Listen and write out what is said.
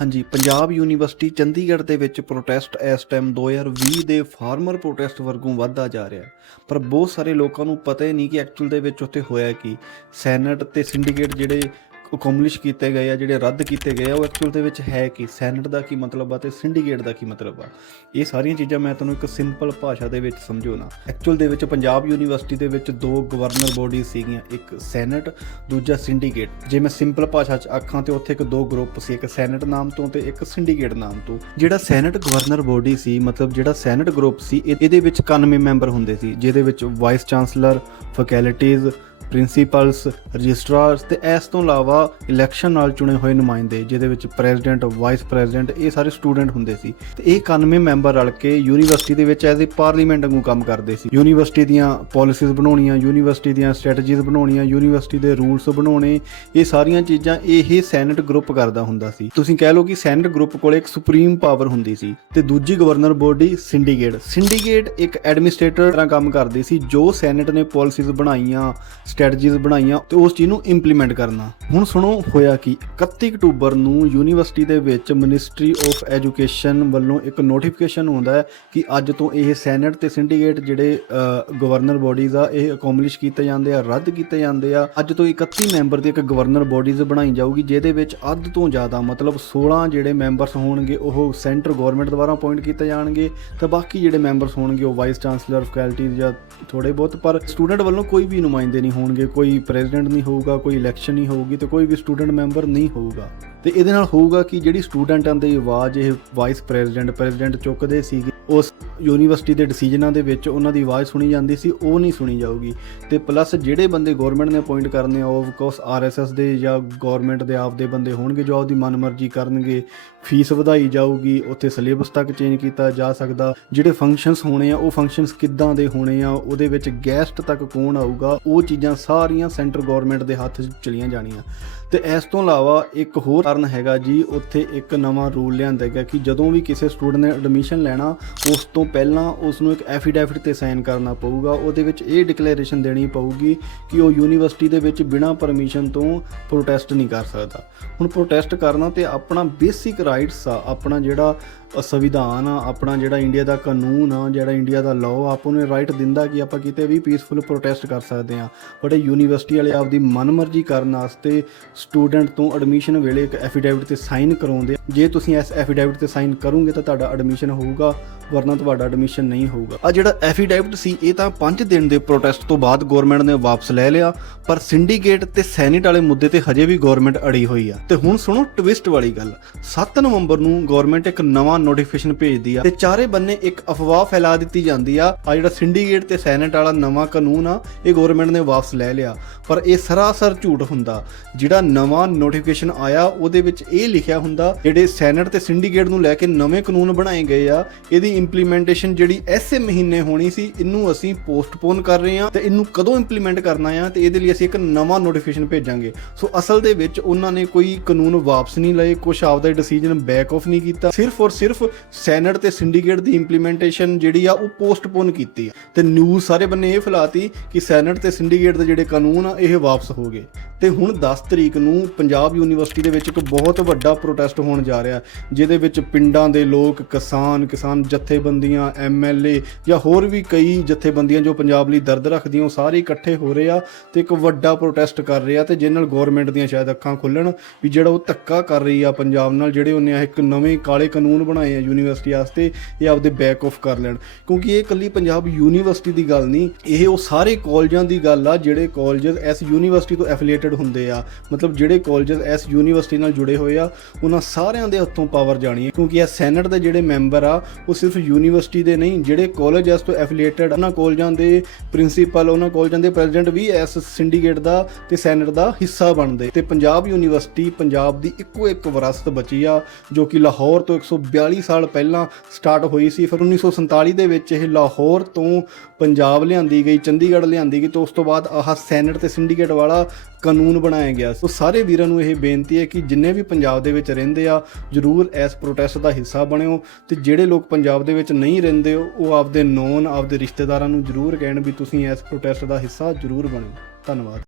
ਹਾਂਜੀ, ਪੰਜਾਬ ਯੂਨੀਵਰਸਿਟੀ ਚੰਡੀਗੜ੍ਹ ਦੇ ਵਿੱਚ ਪ੍ਰੋਟੈਸਟ ਇਸ ਟਾਈਮ 2020 ਦੇ ਫਾਰਮਰ ਪ੍ਰੋਟੈਸਟ ਵਰਗੋਂ ਵੱਧਦਾ ਜਾ ਰਿਹਾ ਪਰ ਬਹੁਤ ਸਾਰੇ ਲੋਕਾਂ ਨੂੰ ਪਤਾ ਹੀ ਨਹੀਂ ਕਿ ਐਕਚੁਅਲ ਦੇ ਵਿੱਚ ਉੱਥੇ ਹੋਇਆ ਕੀ। ਸੈਨੇਟ ਤੇ ਸਿੰਡੀਕੇਟ ਜਿਹੜੇ ਅਕੋਮਲਿਸ਼ ਕੀਤੇ ਗਏ ਆ, ਜਿਹੜੇ ਰੱਦ ਕੀਤੇ ਗਏ ਆ, ਉਹ ਐਕਚੁਅਲ ਦੇ ਵਿੱਚ ਹੈ ਕਿ? ਸੈਨੇਟ ਦਾ ਕੀ ਮਤਲਬ ਆ ਤੇ ਸਿੰਡੀਕੇਟ ਦਾ ਕੀ ਮਤਲਬ ਆ? ਇਹ ਸਾਰੀਆਂ ਚੀਜ਼ਾਂ ਮੈਂ ਤੁਹਾਨੂੰ ਇੱਕ ਸਿੰਪਲ ਭਾਸ਼ਾ ਦੇ ਵਿੱਚ ਸਮਝਾਉਣਾ। ਐਕਚੁਅਲ ਦੇ ਵਿੱਚ ਪੰਜਾਬ ਯੂਨੀਵਰਸਿਟੀ ਦੇ ਵਿੱਚ ਦੋ ਗਵਰਨਰ ਬੋਡੀਜ਼ ਸੀਗੀਆਂ, ਇੱਕ ਸੈਨੇਟ ਦੂਜਾ ਸਿੰਡੀਕੇਟ ਜੇ ਮੈਂ ਸਿੰਪਲ ਭਾਸ਼ਾ 'ਚ ਆਖਾਂ ਤੇ ਉੱਥੇ ਇੱਕ ਦੋ ਗਰੁੱਪ ਸੀ, ਇੱਕ ਸੈਨੇਟ ਨਾਮ ਤੋਂ ਤੇ ਇੱਕ ਸਿੰਡੀਕੇਟ ਨਾਮ ਤੋਂ। ਜਿਹੜਾ ਸੈਨੇਟ ਗਵਰਨਰ ਬੋਡੀ ਸੀ, ਮਤਲਬ ਜਿਹੜਾ ਸੈਨੇਟ ਗਰੁੱਪ ਸੀ, ਇਹ- ਇਹਦੇ ਵਿੱਚ 91 ਮੈਂਬਰ ਹੁੰਦੇ ਸੀ, ਜਿਹਦੇ ਵਿੱਚ vice chancellor faculties principals, registrars ਤੇ ਇਸ ਤੋਂ ਇਲਾਵਾ ਇਲੈਕਸ਼ਨ ਨਾਲ ਚੁਣੇ ਹੋਏ ਨੁਮਾਇੰਦੇ, ਜਿਹਦੇ ਵਿੱਚ ਪ੍ਰੈਜ਼ੀਡੈਂਟ, ਵਾਈਸ ਪ੍ਰੈਜ਼ੀਡੈਂਟ ਇਹ ਸਾਰੇ ਸਟੂਡੈਂਟ ਹੁੰਦੇ ਸੀ। ਤੇ ਇਹ 91 ਮੈਂਬਰ ਰਲ ਕੇ ਯੂਨੀਵਰਸਿਟੀ ਦੇ ਵਿੱਚ ਐਜ਼ ਅ ਪਾਰਲੀਮੈਂਟ ਵਾਂਗੂ ਕੰਮ ਕਰਦੇ ਸੀ। ਯੂਨੀਵਰਸਿਟੀ ਦੀਆਂ ਪਾਲਿਸੀਜ਼ ਬਣਾਉਣੀਆਂ, ਯੂਨੀਵਰਸਿਟੀ ਦੀਆਂ ਸਟ੍ਰੈਟਜੀਜ਼ ਬਣਾਉਣੀਆਂ, ਯੂਨੀਵਰਸਿਟੀ ਦੇ ਰੂਲਸ ਬਣਾਉਣੇ, ਇਹ ਸਾਰੀਆਂ ਚੀਜ਼ਾਂ ਇਹ ਸੈਨੇਟ ਗਰੁੱਪ ਕਰਦਾ ਹੁੰਦਾ ਸੀ। ਤੁਸੀਂ ਕਹਿ ਲਓ ਕਿ ਸੈਨੇਟ ਗਰੁੱਪ ਕੋਲੇ ਇੱਕ ਸੁਪਰੀਮ ਪਾਵਰ ਹੁੰਦੀ ਸੀ ਤੇ ਦੂਜੀ ਗਵਰਨਰ ਬੋਡੀ ਸਿੰਡੀਕੇਟ। ਸਿੰਡੀਕੇਟ ਇੱਕ ਐਡਮਿਨਿਸਟ੍ਰੇਟਰ ਤਰ੍ਹਾਂ ਕੰਮ ਕਰਦੀ ਸੀ, ਜੋ ਸੈਨੇਟ ਨੇ ਪਾਲਿਸੀਜ਼ ਬਣਾਈਆਂ ਸਟ੍ਰੈਟਜੀਜ਼ ਬਣਾਈਆਂ ਤੇ ਉਸ ਚੀਜ਼ ਨੂੰ ਇੰਪਲੀਮੈਂਟ ਕਰਨਾ। ਹੁਣ ਸੁਣੋ ਹੋਇਆ ਕਿ 31 ਅਕਤੂਬਰ ਨੂੰ ਯੂਨੀਵਰਸਿਟੀ ਦੇ ਵਿੱਚ ਮਿਨਿਸਟਰੀ ਆਫ ਐਜੂਕੇਸ਼ਨ ਵੱਲੋਂ ਇੱਕ ਨੋਟੀਫਿਕੇਸ਼ਨ ਹੁੰਦਾ ਹੈ ਕਿ ਅੱਜ ਤੋਂ ਇਹ ਸੈਨੇਟ ਤੇ ਸਿੰਡੀਕੇਟ ਜਿਹੜੇ ਗਵਰਨਰ ਬੋਡੀਜ਼ ਆ, ਇਹ ਅਕੋਮਲਿਸ਼ ਕੀਤੇ ਜਾਂਦੇ ਆ, ਰੱਦ ਕੀਤੇ ਜਾਂਦੇ ਆ। ਅੱਜ ਤੋਂ 31 ਮੈਂਬਰ ਦੀ ਇੱਕ ਗਵਰਨਰ ਬੋਡੀਜ਼ ਬਣਾਈ ਜਾਊਗੀ, ਜਿਹਦੇ ਵਿੱਚ ਅੱਧ ਤੋਂ ਜ਼ਿਆਦਾ ਮਤਲਬ 16 ਜਿਹੜੇ ਮੈਂਬਰਸ ਹੋਣਗੇ, ਉਹ ਸੈਂਟਰ ਗਵਰਨਮੈਂਟ ਦੁਆਰਾ ਅਪਾਇੰਟ ਕੀਤੇ ਜਾਣਗੇ। ਤੇ ਬਾਕੀ ਜਿਹੜੇ ਮੈਂਬਰਸ ਹੋਣਗੇ, ਉਹ ਵਾਈਸ ਚਾਂਸਲਰ ਫੈਕਲਟੀਜ਼ ਜਾਂ ਥੋੜੇ ਬਹੁਤ, ਪਰ ਸਟੂਡੈਂਟ ਵੱਲੋਂ ਕੋਈ ਵੀ ਨੁਮਾਇੰਦੇ ਨਹੀਂ ਹੋਣਗੇ, ਕੋਈ ਪ੍ਰੈਜ਼ੀਡੈਂਟ ਨਹੀਂ ਹੋਊਗਾ, ਕੋਈ ਇਲੈਕਸ਼ਨ ਨਹੀਂ ਹੋਊਗੀ ਤੇ ਕੋਈ ਵੀ ਸਟੂਡੈਂਟ ਮੈਂਬਰ ਨਹੀਂ ਹੋਊਗਾ। ਤੇ ਇਹਦੇ ਨਾਲ ਹੋਊਗਾ ਕਿ ਜਿਹੜੀ ਸਟੂਡੈਂਟਾਂ ਦੀ ਆਵਾਜ਼, ਇਹ ਵਾਈਸ ਪ੍ਰੈਜ਼ੀਡੈਂਟ ਪ੍ਰੈਜ਼ੀਡੈਂਟ ਚੁੱਕਦੇ ਸੀਗੇ, ਉਸ ਯੂਨੀਵਰਸਿਟੀ ਦੇ ਡਿਸੀਜਨਾਂ ਦੇ ਵਿੱਚ ਉਹਨਾਂ ਦੀ ਆਵਾਜ਼ ਸੁਣੀ ਜਾਂਦੀ ਸੀ, ਉਹ ਨਹੀਂ ਸੁਣੀ ਜਾਊਗੀ। ਤੇ ਪਲੱਸ ਜਿਹੜੇ ਬੰਦੇ ਗਵਰਨਮੈਂਟ ਨੇ ਅਪਾਇੰਟ ਕਰਨੇ ਆ, ਉਹ ਕੋਰਸ ਆਰਐਸਐਸ ਦੇ ਜਾਂ ਗਵਰਨਮੈਂਟ ਦੇ ਆਪ ਦੇ ਬੰਦੇ ਹੋਣਗੇ ਜੋ ਆਪਦੀ ਮਨਮਰਜ਼ੀ ਕਰਨਗੇ। ਫੀਸ ਵਧਾਈ ਜਾਊਗੀ, ਉੱਥੇ ਸਿਲੇਬਸ ਤੱਕ ਚੇਂਜ ਕੀਤਾ ਜਾ ਸਕਦਾ। ਜਿਹੜੇ ਫੰਕਸ਼ਨਸ ਹੋਣੇ ਆ, ਉਹ ਫੰਕਸ਼ਨਸ ਕਿੱਦਾਂ ਦੇ ਹੋਣੇ ਆ, ਉਹਦੇ ਵਿੱਚ ਗੈਸਟ ਤੱਕ ਕੌਣ ਆਊਗਾ, ਉਹ ਚੀਜ਼ਾਂ ਸਾਰੀਆਂ ਸੈਂਟਰ ਗਵਰਨਮੈਂਟ ਦੇ ਹੱਥ 'ਚ ਚਲੀਆਂ ਜਾਣੀਆਂ। ਤੇ ਇਸ ਤੋਂ ਇਲਾਵਾ ਇੱਕ ਹੋਰ ਕਾਰਨ ਹੈਗਾ ਜੀ, ਉੱਥੇ ਇੱਕ ਨਵਾਂ ਰੂਲ ਲਿਆਂਦਾ ਗਿਆ ਕਿ ਜਦੋਂ ਵੀ ਕਿਸੇ ਸਟੂਡੈਂਟ ਨੇ ਐਡਮਿਸ਼ਨ ਲੈਣਾ, ਉਸ ਤੋਂ ਪਹਿਲਾਂ ਉਸ ਨੂੰ ਇੱਕ ਐਫੀਡੈਵਿਟ ਤੇ ਸਾਈਨ ਕਰਨਾ ਪਊਗਾ। ਉਹਦੇ ਵਿੱਚ ਇਹ ਡਿਕਲੇਰੇਸ਼ਨ ਦੇਣੀ ਪਊਗੀ ਕਿ ਉਹ ਯੂਨੀਵਰਸਿਟੀ ਦੇ ਵਿੱਚ ਬਿਨਾਂ ਪਰਮਿਸ਼ਨ ਤੋਂ ਪ੍ਰੋਟੈਸਟ ਨਹੀਂ ਕਰ ਸਕਦਾ। ਹੁਣ ਪ੍ਰੋਟੈਸਟ ਕਰਨਾ ਤੇ ਆਪਣਾ ਬੇਸਿਕ ਰਾਈਟਸ ਆ, ਆਪਣਾ ਜਿਹੜਾ ਸੰਵਿਧਾਨ ਆ, ਆਪਣਾ ਜਿਹੜਾ ਇੰਡੀਆ ਦਾ ਕਾਨੂੰਨ ਆ, ਜਿਹੜਾ ਇੰਡੀਆ ਦਾ ਲਾਅ ਆਪਾਂ ਨੂੰ ਰਾਈਟ ਦਿੰਦਾ ਕਿ ਆਪਾਂ ਕਿਤੇ ਵੀ ਪੀਸਫੁਲ ਪ੍ਰੋਟੈਸਟ ਕਰ ਸਕਦੇ ਆ। ਬਟ ਯੂਨੀਵਰਸਿਟੀ ਵਾਲੇ ਆਪਦੀ ਮਨਮਰਜ਼ੀ ਕਰਨ ਵਾਸਤੇ ਸਟੂਡੈਂਟ ਤੋਂ ਐਡਮਿਸ਼ਨ ਵੇਲੇ ਇੱਕ ਐਫੀਡੈਵਿਟ ਤੇ ਸਾਈਨ ਕਰਾਉਂਦੇ ਜੇ ਤੁਸੀਂ ਇਸ ਐਫੀਡੈਵਿਟ ਤੇ ਸਾਈਨ ਕਰੋਗੇ ਤਾਂ ਤੁਹਾਡਾ ਐਡਮਿਸ਼ਨ ਹੋਊਗਾ, ਵਰਨਾ ਤੁਹਾਡਾ ਐਡਮਿਸ਼ਨ ਨਹੀਂ ਹੋਊਗਾ। ਆ ਜਿਹੜਾ ਐਫੀਡੈਵਿਟ ਸੀ, ਇਹ ਤਾਂ 5 ਦਿਨ ਦੇ ਪ੍ਰੋਟੈਸਟ ਤੋਂ ਬਾਅਦ ਗਵਰਨਮੈਂਟ ਨੇ ਵਾਪਸ ਲੈ ਲਿਆ, ਪਰ ਸਿੰਡੀਕੇਟ ਤੇ ਸੈਨੇਟ ਵਾਲੇ ਮੁੱਦੇ ਤੇ ਹਜੇ ਵੀ ਗਵਰਨਮੈਂਟ ਅੜੀ ਹੋਈ ਆ। ਤੇ ਹੁਣ ਸੁਣੋ ਟਵਿਸਟ ਵਾਲੀ ਗੱਲ। 7 ਨਵੰਬਰ ਨੂੰ ਗਵਰਨਮੈਂਟ ਇੱਕ ਨਵਾਂ ਨੋਟੀਫਿਕੇਸ਼ਨ ਭੇਜਦੀ ਆ। ਤੇ ਚਾਰੇ ਬੰਨੇ ਇੱਕ ਅਫਵਾਹ ਫੈਲਾ ਦਿੱਤੀ ਜਾਂਦੀ ਆ। ਆ ਜਿਹੜਾ ਸਿੰਡੀਕੇਟ ਤੇ ਸੈਨੇਟ ਵਾਲਾ ਨਵਾਂ ਕਾਨੂੰਨ ਆ, ਇਹ ਗਵਰਨਮੈਂਟ ਨੇ ਵਾਪਸ ਲੈ ਲਿਆ। ਪਰ ਇਹ ਸਰਾਸਰ ਝੂਠ ਹੁੰਦਾ। ਜਿਹੜਾ ਨਵਾਂ ਨੋਟੀਫਿਕੇਸ਼ਨ ਆਇਆ, ਉਹਦੇ ਵਿੱਚ ਇਹ ਲਿਖਿਆ ਹੁੰਦਾ, ਜਿਹੜੇ ਸੈਨੇਟ ਤੇ ਸਿੰਡੀਕੇਟ ਨੂੰ ਲੈ ਕੇ ਨਵੇਂ ਕਾਨੂੰਨ ਬਣਾਏ ਗਏ ਆ, ਇਹਦੀ ਇੰਪਲੀਮੈਂਟੇਸ਼ਨ ਜਿਹੜੀ ਐਸੇ ਮਹੀਨੇ ਹੋਣੀ ਸੀ, ਇਹਨੂੰ ਅਸੀਂ ਪੋਸਟਪੋਨ ਕਰ ਰਹੇ ਹਾਂ ਤੇ ਇਹਨੂੰ ਕਦੋਂ ਇੰਪਲੀਮੈਂਟ ਕਰਨਾ ਆ, ਤੇ ਇਹਦੇ ਲਈ ਅਸੀਂ ਇੱਕ ਨਵਾਂ ਨੋਟੀਫਿਕੇਸ਼ਨ ਭੇਜਾਂਗੇ। ਸੋ ਅਸਲ ਦੇ ਵਿੱਚ ਉਹਨਾਂ ਨੇ ਕੋਈ ਕਾਨੂੰਨ ਵਾਪਸ ਨਹੀਂ ਲਏ ਕੁਝ ਆਪਦਾ ਡਿਸੀਜਨ ਬੈਕ ਆਫ ਨਹੀਂ ਕੀਤਾ। ਸਿਰਫ ਔਰ ਸਿਰਫ ਸਿਰਫ ਸੈਨੇਟ ਤੇ ਸਿੰਡੀਕੇਟ ਦੀ ਇੰਪਲੀਮੈਂਟੇਸ਼ਨ ਜਿਹੜੀ ਆ ਉਹ ਪੋਸਟਪੋਨ ਕੀਤੀ ਆ। ਤੇ ਨਿਊਜ਼ ਸਾਰੇ ਬੰਨੇ ਇਹ ਫੈਲਾਤੀ ਕਿ ਸੈਨੇਟ ਤੇ ਸਿੰਡੀਕੇਟ ਦੇ ਜਿਹੜੇ ਕਾਨੂੰਨ ਆ, ਇਹ ਵਾਪਸ ਹੋ ਗਏ। ਤੇ ਹੁਣ 10 ਤਰੀਕ ਨੂੰ ਪੰਜਾਬ ਯੂਨੀਵਰਸਿਟੀ ਦੇ ਵਿੱਚ ਇੱਕ ਬਹੁਤ ਵੱਡਾ ਪ੍ਰੋਟੈਸਟ ਹੋਣ ਜਾ ਰਿਹਾ, ਜਿਹਦੇ ਵਿੱਚ ਪਿੰਡਾਂ ਦੇ ਲੋਕ, ਕਿਸਾਨ ਕਿਸਾਨ ਜਥੇਬੰਦੀਆਂ ਐਮਐਲਏ ਜਾਂ ਹੋਰ ਵੀ ਕਈ ਜਥੇਬੰਦੀਆਂ ਜੋ ਪੰਜਾਬ ਲਈ ਦਰਦ ਰੱਖਦੀਆਂ, ਉਹ ਸਾਰੇ ਇਕੱਠੇ ਹੋ ਰਹੇ ਆ ਤੇ ਇੱਕ ਵੱਡਾ ਪ੍ਰੋਟੈਸਟ ਕਰ ਰਹੇ ਆ ਤੇ ਜਿਹਦੇ ਨਾਲ ਗਵਰਨਮੈਂਟ ਦੀਆਂ ਸ਼ਾਇਦ ਅੱਖਾਂ ਖੁੱਲਣ ਵੀ ਜਿਹੜਾ ਉਹ ਧੱਕਾ ਕਰ ਰਹੀ ਆ ਪੰਜਾਬ ਨਾਲ, ਜਿਹੜੇ ਉਹਨੇ ਆਹ ਇੱਕ ਨਵੇਂ ਕਾਲੇ ਕਾਨੂੰਨ ਬਣਾਏ ਆ ਯੂਨੀਵਰਸਿਟੀ ਵਾਸਤੇ ਇਹ ਆਪਦੇ ਬੈਕ ਆਫ ਕਰ ਲੈਣ। ਕਿਉਂਕਿ ਇਹ ਇਕੱਲੀ ਪੰਜਾਬ ਯੂਨੀਵਰਸਿਟੀ ਦੀ ਗੱਲ ਨਹੀਂ, ਇਹ ਉਹ ਸਾਰੇ ਕਾਲਜਾਂ ਦੀ ਗੱਲ ਆ ਜਿਹੜੇ ਕਾਲਜਸ ਇਸ ਯੂਨੀਵਰਸਿਟੀ ਤੋਂ ਐਫੀਲੀਏਟਡ ਹੁੰਦੇ ਆ। ਮਤਲਬ ਜਿਹੜੇ ਕਾਲਜਸ ਇਸ ਯੂਨੀਵਰਸਿਟੀ ਨਾਲ ਜੁੜੇ ਹੋਏ ਆ, ਉਹਨਾਂ ਸਾਰਿਆਂ ਦੇ ਹੱਥੋਂ ਪਾਵਰ ਜਾਣੀ ਹੈ ਕਿਉਂਕਿ ਇਹ ਸੈਨੇਟ ਦੇ ਜਿਹੜੇ ਮੈਂਬਰ ਆ, ਉਹ ਸਿਰਫ ਯੂਨੀਵਰਸਿਟੀ ਦੇ ਨਹੀਂ, ਜਿਹੜੇ ਕਾਲਜ ਇਸ ਤੋਂ ਐਫੀਲੀਏਟਡ ਉਹਨਾਂ ਕਾਲਜਾਂ ਦੇ ਪ੍ਰਿੰਸੀਪਲ ਉਹਨਾਂ ਕਾਲਜਾਂ ਦੇ ਪ੍ਰੈਜ਼ੀਡੈਂਟ ਵੀ ਇਸ ਸਿੰਡੀਕੇਟ ਦਾ ਤੇ ਸੈਨੇਟ ਦਾ ਹਿੱਸਾ ਬਣਦੇ। ਤੇ ਪੰਜਾਬ ਯੂਨੀਵਰਸਿਟੀ ਪੰਜਾਬ ਦੀ ਇੱਕੋ ਇੱਕ ਵਿਰਾਸਤ ਬਚੀ ਆ, ਜੋ ਕਿ ਲਾਹੌਰ ਤੋਂ 142 ਸਾਲ ਪਹਿਲਾਂ ਸਟਾਰਟ ਹੋਈ ਸੀ, ਫਿਰ 1947 ਦੇ ਵਿੱਚ ਇਹ ਲਾਹੌਰ ਤੋਂ ਪੰਜਾਬ ਲਿਆਂਦੀ ਗਈ, ਚੰਡੀਗੜ੍ਹ ਲਿਆਂਦੀ ਗਈ ਤੇ ਉਸ ਤੋਂ ਬਾਅਦ ਆਹ ਸੈਨੇਟ ਤੇ ਸਿੰਡੀਕੇਟ ਵਾਲਾ ਕਾਨੂੰਨ ਬਣਾਇਆ ਗਿਆ ਸੋ। ਸਾਰੇ ਵੀਰਾਂ ਨੂੰ ਇਹ ਬੇਨਤੀ ਹੈ ਕਿ ਜਿੰਨੇ ਵੀ ਪੰਜਾਬ ਦੇ ਵਿੱਚ ਰਹਿੰਦੇ ਆ, ਜਰੂਰ ਇਸ ਪ੍ਰੋਟੈਸਟ ਦਾ ਹਿੱਸਾ ਬਣਿਓ ਤੇ ਜਿਹੜੇ ਲੋਕ ਪੰਜਾਬ ਦੇ ਵਿੱਚ ਨਹੀਂ ਰਹਿੰਦੇ, ਉਹ ਆਪਦੇ ਨੌਨ, ਆਪਦੇ ਰਿਸ਼ਤੇਦਾਰਾਂ ਨੂੰ ਜਰੂਰ ਕਹਿਣ ਵੀ ਤੁਸੀਂ ਇਸ ਪ੍ਰੋਟੈਸਟ ਦਾ ਹਿੱਸਾ ਜਰੂਰ ਬਣੋ ਧੰਨਵਾਦ।